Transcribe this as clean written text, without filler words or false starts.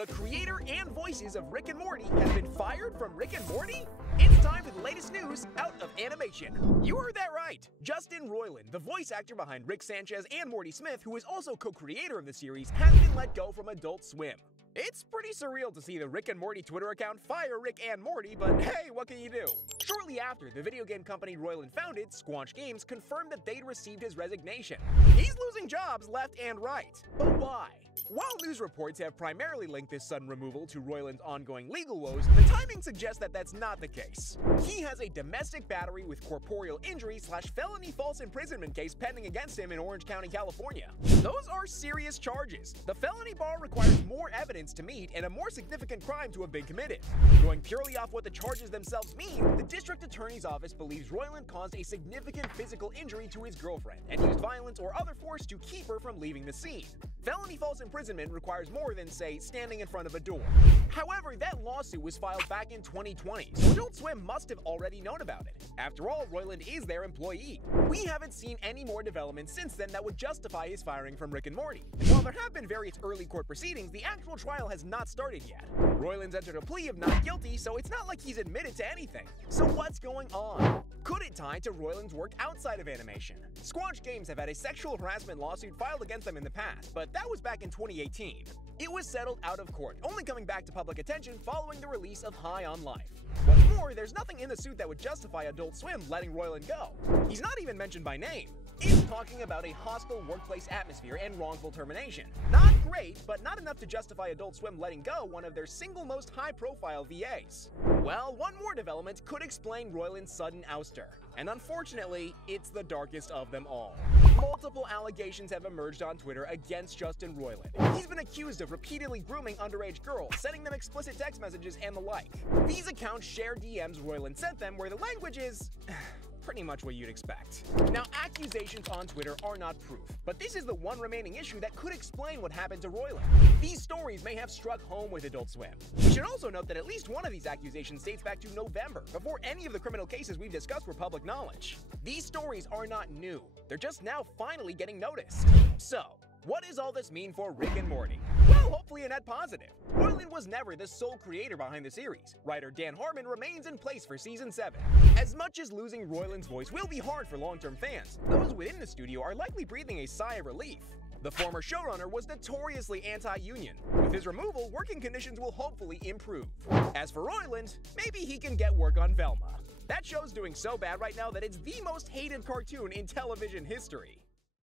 The creator and voices of Rick and Morty have been fired from Rick and Morty? It's time for the latest news out of animation. You heard that right. Justin Roiland, the voice actor behind Rick Sanchez and Morty Smith, who is also co-creator of the series, has been let go from Adult Swim. It's pretty surreal to see the Rick and Morty Twitter account fire Rick and Morty, but hey, what can you do? Shortly after, the video game company Roiland founded, Squanch Games, confirmed that they'd received his resignation. He's losing jobs left and right. But why? While news reports have primarily linked this sudden removal to Roiland's ongoing legal woes, the timing suggests that that's not the case. He has a domestic battery with corporeal injury / felony false imprisonment case pending against him in Orange County, California. Those are serious charges. The felony bar requires more evidence to meet and a more significant crime to have been committed. Going purely off what the charges themselves mean, the district attorney's office believes Roiland caused a significant physical injury to his girlfriend and used violence or other force to keep her from leaving the scene. Felony false imprisonment requires more than, say, standing in front of a door. However, that lawsuit was filed back in 2020, so Adult Swim must have already known about it. After all, Roiland is their employee. We haven't seen any more developments since then that would justify his firing from Rick and Morty. And while there have been various early court proceedings, the actual trial has not started yet. Roiland's entered a plea of not guilty, so it's not like he's admitted to anything. So what's going on? Could it tie to Roiland's work outside of animation? Squanch Games have had a sexual harassment lawsuit filed against them in the past, but that was back in 2018. It was settled out of court, only coming back to public attention following the release of High on Life. What's more, there's nothing in the suit that would justify Adult Swim letting Roiland go. He's not even mentioned by name. It's talking about a hostile workplace atmosphere and wrongful termination. Not great, but not enough to justify Adult Swim letting go one of their single most high-profile VAs. Well, one more development could explain Roiland's sudden ouster. And unfortunately, it's the darkest of them all. Multiple allegations have emerged on Twitter against Justin Roiland. He's been accused of repeatedly grooming underage girls, sending them explicit text messages and the like. These accounts share DMs Roiland sent them where the language is pretty much what you'd expect. Now, accusations on Twitter are not proof, but this is the one remaining issue that could explain what happened to Roiland. These stories may have struck home with Adult Swim. We should also note that at least one of these accusations dates back to November, before any of the criminal cases we've discussed were public knowledge. These stories are not new. They're just now finally getting noticed. So, what does all this mean for Rick and Morty? Well, hopefully a net positive. Roiland was never the sole creator behind the series. Writer Dan Harmon remains in place for Season 7. As much as losing Roiland's voice will be hard for long-term fans, those within the studio are likely breathing a sigh of relief. The former showrunner was notoriously anti-union. With his removal, working conditions will hopefully improve. As for Roiland, maybe he can get work on Velma. That show's doing so bad right now that it's the most hated cartoon in television history.